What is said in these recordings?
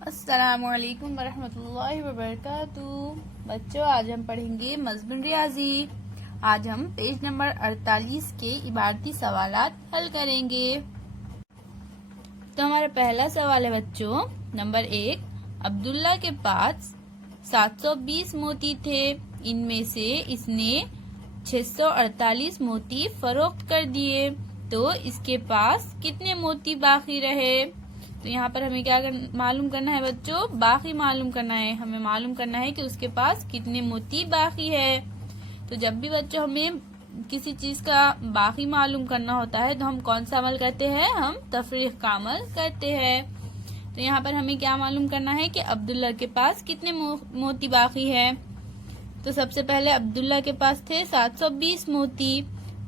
अस्सलामुअलैकुम वरहमतुल्लाहि वबरकातुहू। बच्चों, आज हम पढ़ेंगे मज़मून रियाजी। आज हम पेज नंबर 48 के इबारती सवालात हल करेंगे। तो हमारा पहला सवाल है बच्चों, नंबर 1। अब्दुल्ला के पास 720 मोती थे, इनमें से इसने 648 मोती फरोख्त कर दिए, तो इसके पास कितने मोती बाकी रहे। तो यहाँ पर हमें क्या मालूम करना है बच्चों, बाकी मालूम करना है। हमें मालूम करना है कि उसके पास कितने मोती बाकी है। तो जब भी बच्चों हमें किसी चीज का बाकी मालूम करना होता है तो हम कौन सा अमल करते हैं, हम तफरीक का अमल करते हैं। तो यहाँ पर हमें क्या मालूम करना है कि अब्दुल्ला के पास कितने मोती बाकी है। तो सबसे पहले अब्दुल्ला के पास थे 720 मोती,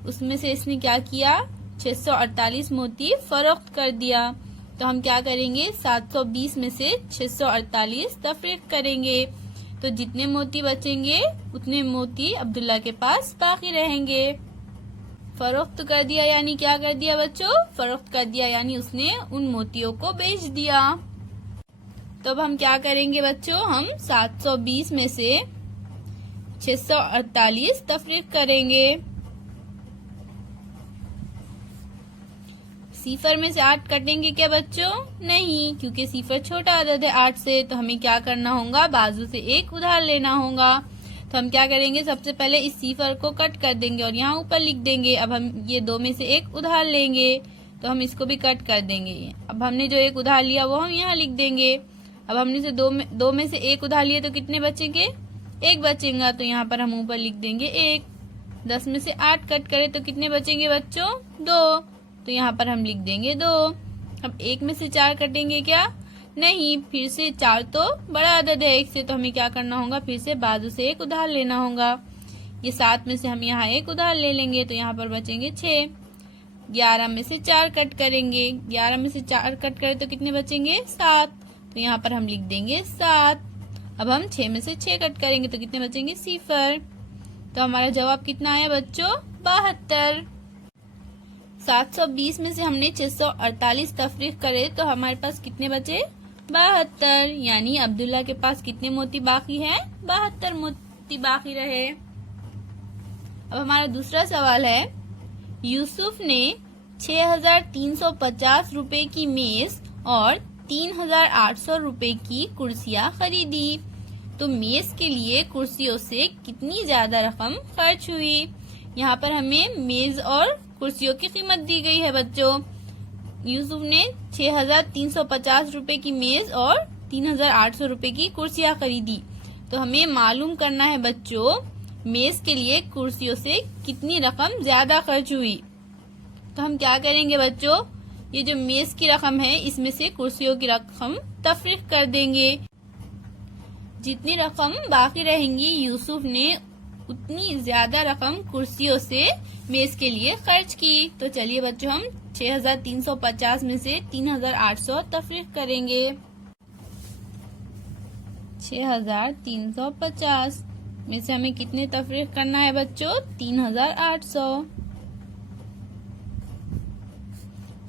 उसमें से इसने क्या किया, 648 मोती फरोख्त कर दिया। तो हम क्या करेंगे, 720 में से 648 तफरीक करेंगे, तो जितने मोती बचेंगे उतने मोती अब्दुल्ला के पास बाकी रहेंगे। फरोख्त कर दिया यानी क्या कर दिया बच्चों, फरोख्त कर दिया यानी उसने उन मोतियों को बेच दिया। तो अब हम क्या करेंगे बच्चों, हम 720 में से 648 तफरीक करेंगे। सिफर में से 8 कटेंगे क्या बच्चों, नहीं, क्योंकि सिफर छोटा अदद है 8 से। तो हमें क्या करना होगा, बाजू से एक उधार लेना होगा। तो हम क्या करेंगे, सबसे पहले इस सिफर को कट कर देंगे और यहाँ ऊपर लिख देंगे। अब हम ये 2 में से एक उधार लेंगे, तो हम इसको भी कट कर देंगे। अब हमने जो एक उधार लिया वो हम यहाँ लिख देंगे। अब हमने से दो में से एक उधार लिया तो कितने बचेंगे, एक बचेगा, तो यहाँ पर हम ऊपर लिख देंगे 1। 10 में से 8 कट करें तो कितने बचेंगे बच्चों, 2, तो यहाँ पर हम लिख देंगे 2। अब 1 में से 4 कटेंगे क्या, नहीं, फिर से 4 तो बड़ा अदद है 1 से, तो हमें क्या करना होगा, फिर से बाजू से एक उधार लेना होगा। ये 7 में से हम यहाँ एक उधार ले लेंगे, तो यहाँ पर बचेंगे 6। 11 में से 4 कट करेंगे, 11 में से 4 कट करें तो कितने बचेंगे, 7, तो यहाँ पर हम लिख देंगे 7। अब हम 6 में से 6 कट करेंगे तो कितने बचेंगे, 0। तो हमारा जवाब कितना आया बच्चों, 72। 720 में से हमने 648 तफरीक करे तो हमारे पास कितने बचे, 72, यानी अब्दुल्ला के पास कितने मोती बाकी हैं, 72 मोती बाकी रहे। अब हमारा दूसरा सवाल है, यूसुफ ने 6350 रुपए की मेज और 3800 रुपए की कुर्सियां खरीदी, तो मेज के लिए कुर्सियों से कितनी ज्यादा रकम खर्च हुई। यहाँ पर हमें मेज और कुर्सियों की कीमत दी गई है बच्चों। यूसुफ ने 6350 रुपए की मेज और 3800 रुपए की कुर्सियां खरीदी, तो हमें मालूम करना है बच्चों, मेज के लिए कुर्सियों से कितनी रकम ज्यादा खर्च हुई। तो हम क्या करेंगे बच्चों, ये जो मेज की रकम है इसमें से कुर्सियों की रकम तफरीक कर देंगे। जितनी रकम बाकी रहेंगी यूसुफ ने उतनी ज्यादा रकम कुर्सियों से मेज के लिए खर्च की। तो चलिए बच्चों, हम 6350 में से 3800 तफरीक करेंगे। 6350 में से हमें कितने तफरीक करना है बच्चों, 3800।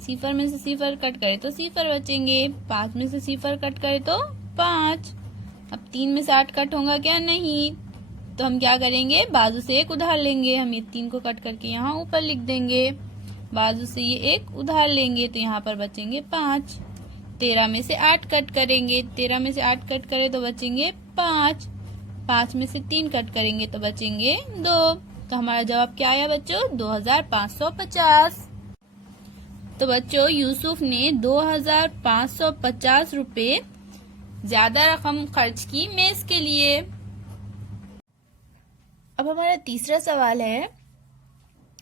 सिफर में से सिफर कट करे तो सिफर बचेंगे, 5 में से सिफर कट करे तो 5। अब 3 में से 8 कट होगा क्या, नहीं, तो हम क्या करेंगे, बाजू से एक उधार लेंगे। हम ये 3 को कट करके यहाँ ऊपर लिख देंगे, बाजू से ये एक उधार लेंगे, तो यहाँ पर बचेंगे 5। 13 में से 8 कट करेंगे, 13 में से 8 कट करें तो बचेंगे 5। 5 में से 3 कट करेंगे तो बचेंगे 2। तो हमारा जवाब क्या आया बच्चों, 2550। तो बच्चों, यूसुफ ने 2550 रुपए ज्यादा रकम खर्च की मेज के लिए। अब हमारा तीसरा सवाल है,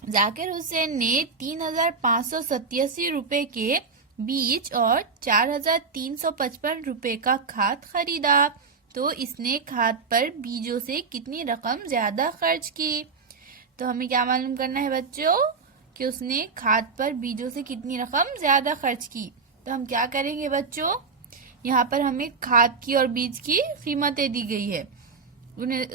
जाकिर हुसैन ने 3587 रुपए के बीज और 4355 रुपए का खाद खरीदा, तो इसने खाद पर बीजों से कितनी रकम ज्यादा खर्च की। तो हमें क्या मालूम करना है बच्चों, कि उसने खाद पर बीजों से कितनी रकम ज्यादा खर्च की। तो हम क्या करेंगे बच्चों, यहाँ पर हमें खाद की और बीज की कीमतें दी गई है।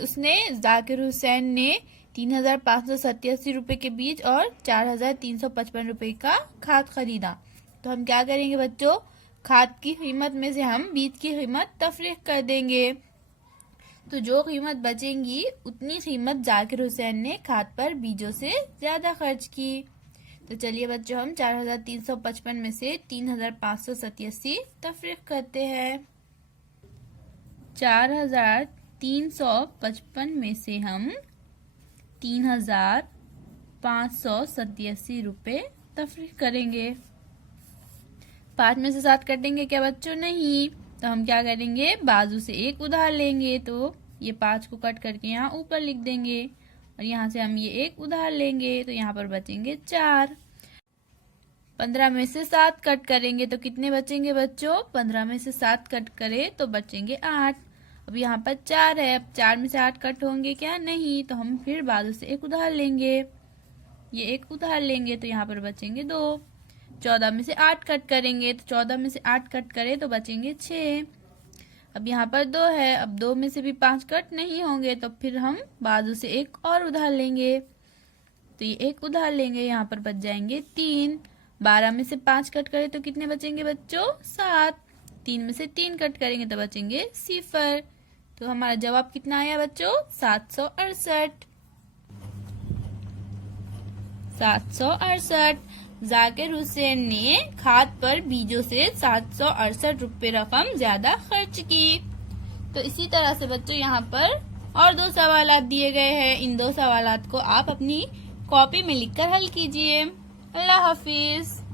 उसने जाकिर हुसैन ने 3587 रुपए के बीज और 4355 रुपए का खाद खरीदा। तो हम क्या करेंगे बच्चों, खाद की कीमत में से हम बीज की कीमत तफरीक कर देंगे। तो जो कीमत बचेंगी उतनी कीमत जाकिर हुसैन ने खाद पर बीजों से ज्यादा खर्च की। तो चलिए बच्चों, हम 4355 में से 3587 तफरीक करते हैं। 4355 में से हम 3587 रुपए तफरीक करेंगे। 5 में से 7 कटेंगे क्या बच्चों? नहीं। तो हम क्या करेंगे, बाजू से एक उधार लेंगे। तो ये 5 को कट करके यहाँ ऊपर लिख देंगे और यहाँ से हम ये एक उधार लेंगे, तो यहाँ पर बचेंगे 4। 15 में से 7 कट करेंगे तो कितने बचेंगे बच्चों? 15 में से 7 कट करें तो बचेंगे 8। अब यहाँ पर 4 है, अब 4 में से 8 कट होंगे क्या? नहीं। तो हम फिर बाजू से एक उधार लेंगे, ये एक उधार लेंगे, तो यहाँ पर बचेंगे 2। 14 में से 8 कट करेंगे तो 14 में से 8 कट करें तो बचेंगे 6। अब यहाँ पर 2 है, अब 2 में से भी 5 कट नहीं होंगे, तो फिर हम बाजू से एक और उधार लेंगे, तो ये एक उधार लेंगे, यहाँ पर बच जाएंगे 3। 12 में से 5 कट करें तो कितने बचेंगे बच्चों? 7। 3 में से 3 कट करेंगे तो बचेंगे 0। तो हमारा जवाब कितना आया बच्चों? 768। 768। जाकिर हुसैन ने खाद पर बीजों से 768 रुपए रकम ज्यादा खर्च की। तो इसी तरह से बच्चों यहाँ पर और 2 सवालात दिए गए हैं। इन 2 सवालात को आप अपनी कॉपी में लिखकर हल कीजिए। अल्लाह हाफिज।